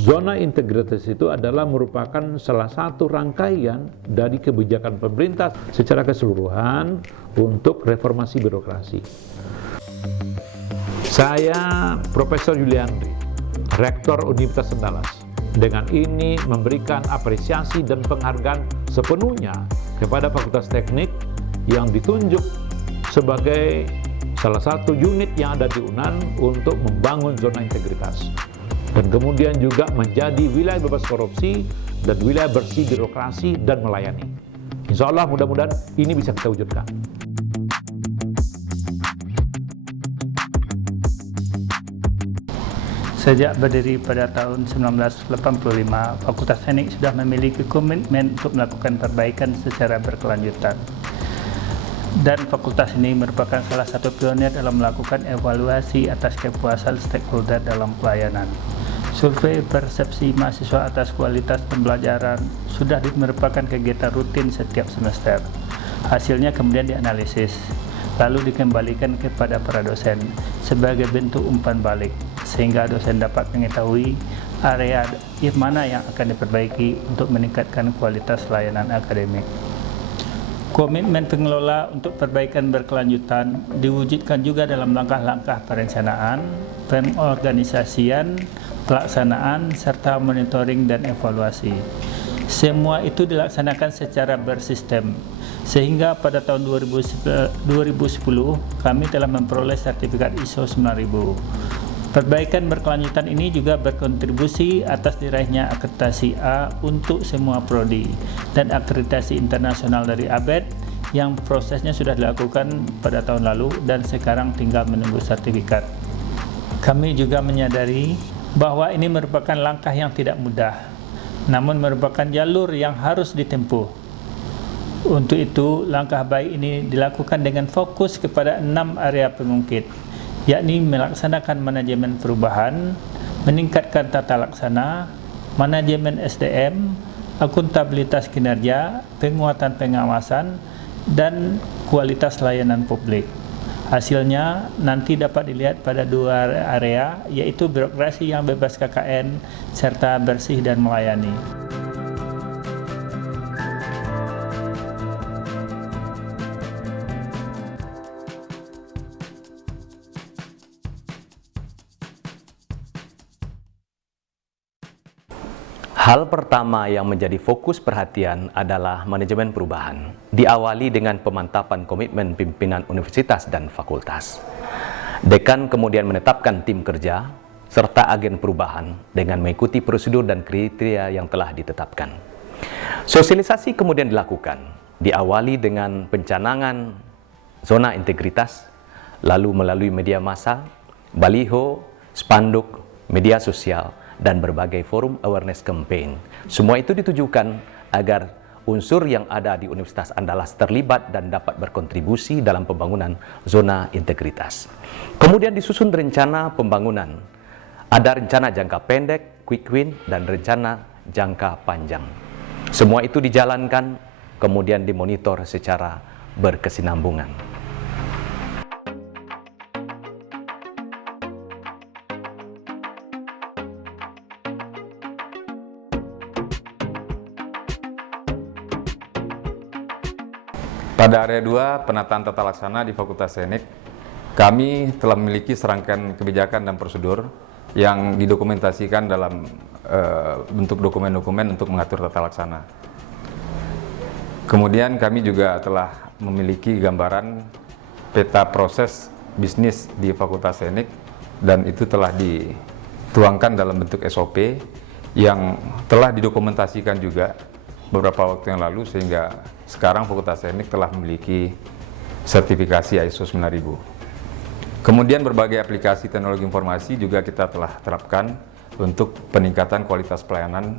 Zona integritas itu adalah merupakan salah satu rangkaian dari kebijakan pemerintah secara keseluruhan untuk reformasi birokrasi. Saya Profesor Yuliandri, Rektor Universitas Andalas. Dengan ini memberikan apresiasi dan penghargaan sepenuhnya kepada Fakultas Teknik yang ditunjuk sebagai salah satu unit yang ada di UNAN untuk membangun zona integritas. Dan kemudian juga menjadi wilayah bebas korupsi dan wilayah bersih birokrasi dan melayani. Insya Allah mudah-mudahan ini bisa kita wujudkan. Sejak berdiri pada tahun 1985, Fakultas Teknik sudah memiliki komitmen untuk melakukan perbaikan secara berkelanjutan. Dan fakultas ini merupakan salah satu pionir dalam melakukan evaluasi atas kepuasan stakeholder dalam pelayanan. Survei persepsi mahasiswa atas kualitas pembelajaran sudah merupakan kegiatan rutin setiap semester. Hasilnya kemudian dianalisis, lalu dikembalikan kepada para dosen sebagai bentuk umpan balik, sehingga dosen dapat mengetahui area mana yang akan diperbaiki untuk meningkatkan kualitas layanan akademik. Komitmen pengelola untuk perbaikan berkelanjutan diwujudkan juga dalam langkah-langkah perencanaan, pengorganisasian, pelaksanaan, serta monitoring dan evaluasi. Semua itu dilaksanakan secara bersistem, sehingga pada tahun 2010 kami telah memperoleh sertifikat ISO 9000. Perbaikan berkelanjutan ini juga berkontribusi atas diraihnya akreditasi A untuk semua prodi dan akreditasi internasional dari ABET yang prosesnya sudah dilakukan pada tahun lalu dan sekarang tinggal menunggu sertifikat. Kami juga menyadari bahwa ini merupakan langkah yang tidak mudah, namun merupakan jalur yang harus ditempuh. Untuk itu, langkah baik ini dilakukan dengan fokus kepada 6 area pengungkit, yakni melaksanakan manajemen perubahan, meningkatkan tata laksana, manajemen SDM, akuntabilitas kinerja, penguatan pengawasan, dan kualitas layanan publik. Hasilnya nanti dapat dilihat pada 2 area, yaitu birokrasi yang bebas KKN, serta bersih dan melayani. Hal pertama yang menjadi fokus perhatian adalah manajemen perubahan, diawali dengan pemantapan komitmen pimpinan universitas dan fakultas. Dekan kemudian menetapkan tim kerja serta agen perubahan dengan mengikuti prosedur dan kriteria yang telah ditetapkan. Sosialisasi kemudian dilakukan, diawali dengan pencanangan zona integritas, lalu melalui media massa, baliho, spanduk, media sosial, dan berbagai forum awareness campaign. Semua itu ditujukan agar unsur yang ada di Universitas Andalas terlibat dan dapat berkontribusi dalam pembangunan zona integritas. Kemudian disusun rencana pembangunan. Ada rencana jangka pendek, quick win, dan rencana jangka panjang. Semua itu dijalankan, kemudian dimonitor secara berkesinambungan. Pada area 2, penataan tata laksana di Fakultas Teknik, kami telah memiliki serangkaian kebijakan dan prosedur yang didokumentasikan dalam bentuk dokumen-dokumen untuk mengatur tata laksana. Kemudian kami juga telah memiliki gambaran peta proses bisnis di Fakultas Teknik dan itu telah dituangkan dalam bentuk SOP yang telah didokumentasikan juga beberapa waktu yang lalu, sehingga sekarang Fakultas Teknik telah memiliki sertifikasi ISO 9000. Kemudian berbagai aplikasi teknologi informasi juga kita telah terapkan untuk peningkatan kualitas pelayanan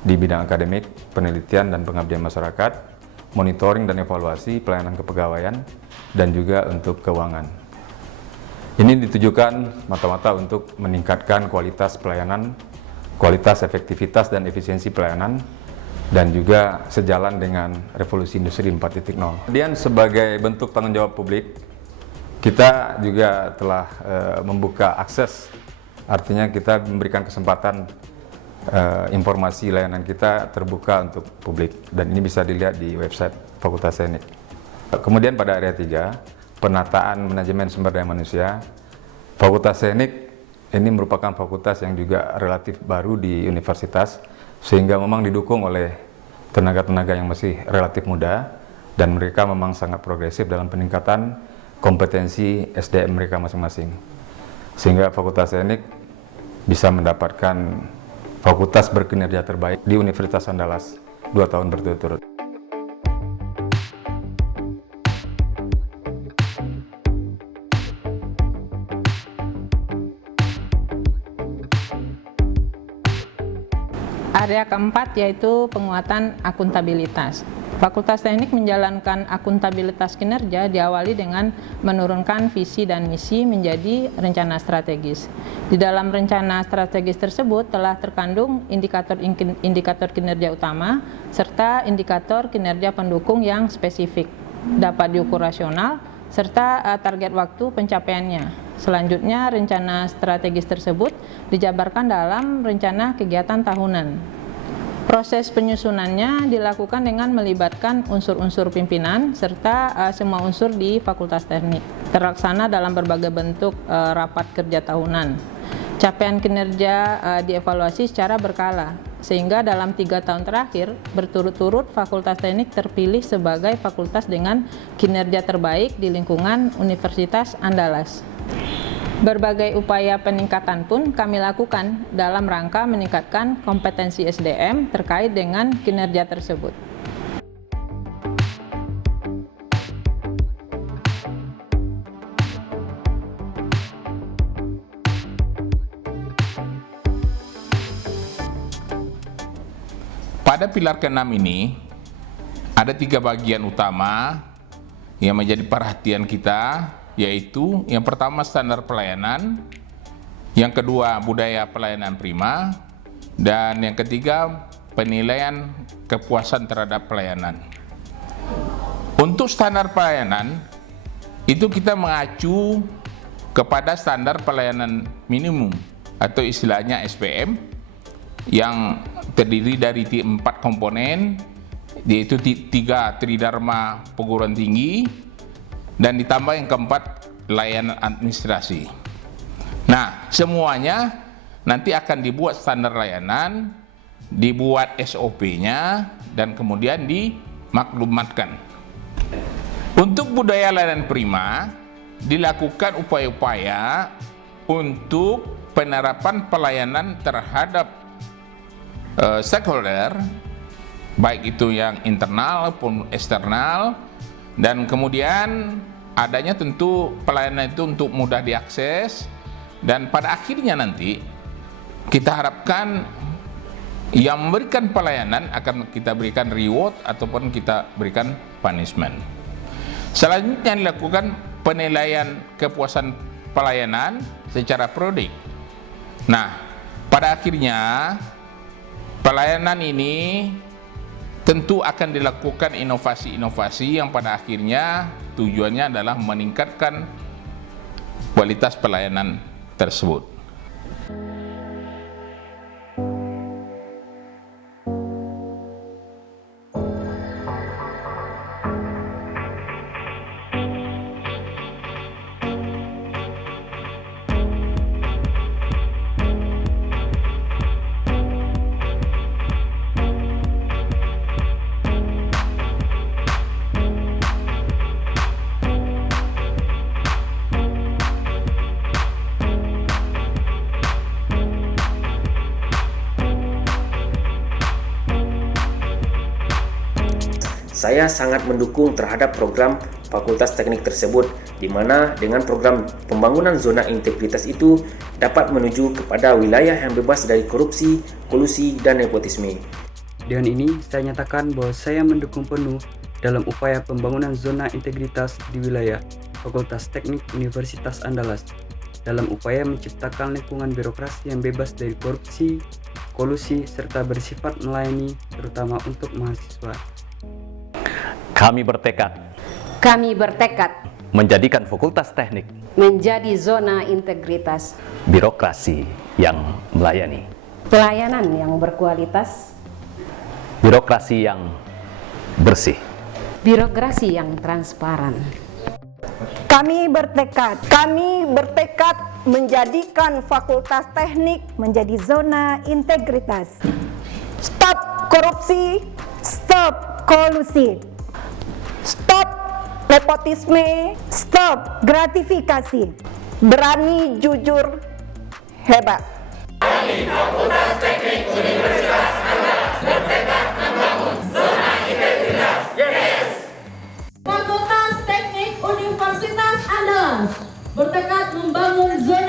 di bidang akademik, penelitian dan pengabdian masyarakat, monitoring dan evaluasi pelayanan kepegawaian, dan juga untuk keuangan. Ini ditujukan mata-mata untuk meningkatkan kualitas pelayanan, kualitas efektivitas dan efisiensi pelayanan, dan juga sejalan dengan revolusi industri 4.0. Kemudian sebagai bentuk tanggung jawab publik, kita juga telah membuka akses, artinya kita memberikan kesempatan informasi layanan kita terbuka untuk publik dan ini bisa dilihat di website Fakultas Teknik. Kemudian pada area 3, penataan manajemen sumber daya manusia. Fakultas Teknik ini merupakan fakultas yang juga relatif baru di universitas, sehingga memang didukung oleh tenaga-tenaga yang masih relatif muda dan mereka memang sangat progresif dalam peningkatan kompetensi SDM mereka masing-masing. Sehingga Fakultas Teknik bisa mendapatkan fakultas berkinerja terbaik di Universitas Andalas 2 tahun berturut-turut. Area keempat yaitu penguatan akuntabilitas. Fakultas Teknik menjalankan akuntabilitas kinerja diawali dengan menurunkan visi dan misi menjadi rencana strategis. Di dalam rencana strategis tersebut telah terkandung indikator kinerja utama serta indikator kinerja pendukung yang spesifik, dapat diukur rasional, serta target waktu pencapaiannya. Selanjutnya, rencana strategis tersebut dijabarkan dalam rencana kegiatan tahunan. Proses penyusunannya dilakukan dengan melibatkan unsur-unsur pimpinan serta semua unsur di Fakultas Teknik. Terlaksana dalam berbagai bentuk rapat kerja tahunan. Capaian kinerja dievaluasi secara berkala, sehingga dalam 3 tahun terakhir berturut-turut Fakultas Teknik terpilih sebagai fakultas dengan kinerja terbaik di lingkungan Universitas Andalas. Berbagai upaya peningkatan pun kami lakukan dalam rangka meningkatkan kompetensi SDM terkait dengan kinerja tersebut. Pada pilar ke-6 ini ada 3 bagian utama yang menjadi perhatian kita, yaitu yang pertama standar pelayanan, yang kedua budaya pelayanan prima, dan yang ketiga penilaian kepuasan terhadap pelayanan. Untuk standar pelayanan itu kita mengacu kepada standar pelayanan minimum atau istilahnya SPM yang terdiri dari 4 komponen, yaitu 3 tridharma perguruan tinggi dan ditambah yang keempat layanan administrasi. Nah, semuanya nanti akan dibuat standar layanan, dibuat SOP-nya, dan kemudian dimaklumatkan. Untuk budaya layanan prima, dilakukan upaya-upaya untuk penerapan pelayanan terhadap stakeholder, baik itu yang internal maupun eksternal, dan kemudian adanya tentu pelayanan itu untuk mudah diakses, dan pada akhirnya nanti kita harapkan yang memberikan pelayanan akan kita berikan reward ataupun kita berikan punishment. Selanjutnya dilakukan penilaian kepuasan pelayanan secara periodik. Nah, pada akhirnya pelayanan ini tentu akan dilakukan inovasi-inovasi yang pada akhirnya tujuannya adalah meningkatkan kualitas pelayanan tersebut. Saya sangat mendukung terhadap program Fakultas Teknik tersebut, di mana dengan program pembangunan zona integritas itu dapat menuju kepada wilayah yang bebas dari korupsi, kolusi, dan nepotisme. Dengan ini, saya nyatakan bahwa saya mendukung penuh dalam upaya pembangunan zona integritas di wilayah Fakultas Teknik Universitas Andalas, dalam upaya menciptakan lingkungan birokrasi yang bebas dari korupsi, kolusi, serta bersifat melayani, terutama untuk mahasiswa. Kami bertekad menjadikan Fakultas Teknik menjadi zona integritas birokrasi yang melayani. pelayanan yang berkualitas, birokrasi yang bersih, birokrasi yang transparan. Kami bertekad menjadikan Fakultas Teknik menjadi zona integritas. Stop korupsi, stop kolusi, stop nepotisme, stop gratifikasi. Berani, jujur, hebat. Kami Fakultas Teknik Universitas Andalas bertekad membangun zona integritas. Yes. Fakultas Teknik Universitas Andalas bertekad membangun zona